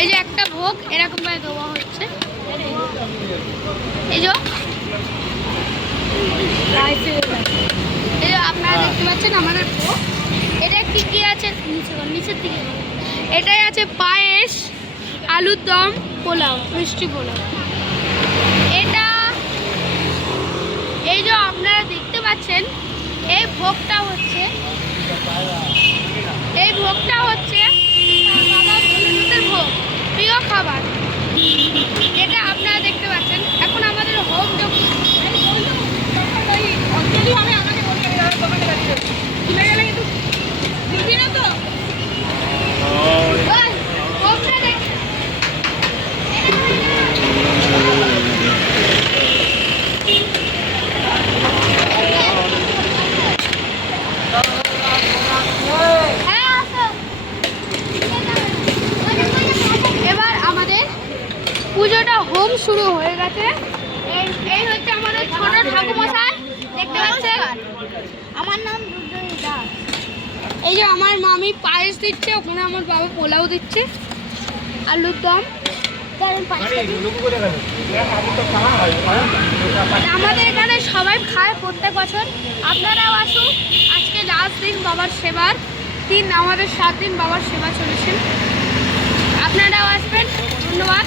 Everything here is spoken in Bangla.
এই যে একটা ভোগ এরকম ভাবে দেওয়া হচ্ছে। এই যে আপনারা দেখতে পাচ্ছেন আমাদের ভোগ। এটা কি কি আছে নিচের দিকে? এটাই আছে পায়েস, আলুর দম, পোলাও, মিষ্টি পোলাও। এটা এই যে আপনারা দেখতে পাচ্ছেন এই ভোগটা হচ্ছে বাবা ভোলেনাথের ভোগ, প্রিয় খাবার। এটা আপনারা দেখতে পাচ্ছেন। এখন আমাদের হোম পুজোটা হোম শুরু হয়ে গেছে। এই হচ্ছে আমাদের ছোট ঠাকুমশাই, দেখতে পাচ্ছেন। আমার নাম দুর্জয়ী দাস। এই যে আমার মামি পায়েস দিচ্ছে, ওখানে আমার বাবা পোলাও দিচ্ছে, আলুর দম। আমাদের এখানে সবাই খায় প্রত্যেক বছর। আপনারাও আসুন। আজকে লাস্ট দিন বাবার সেবার দিন, আমাদের 7 দিন বাবার সেবা চলেছে। আপনারাও আসবেন। ধন্যবাদ।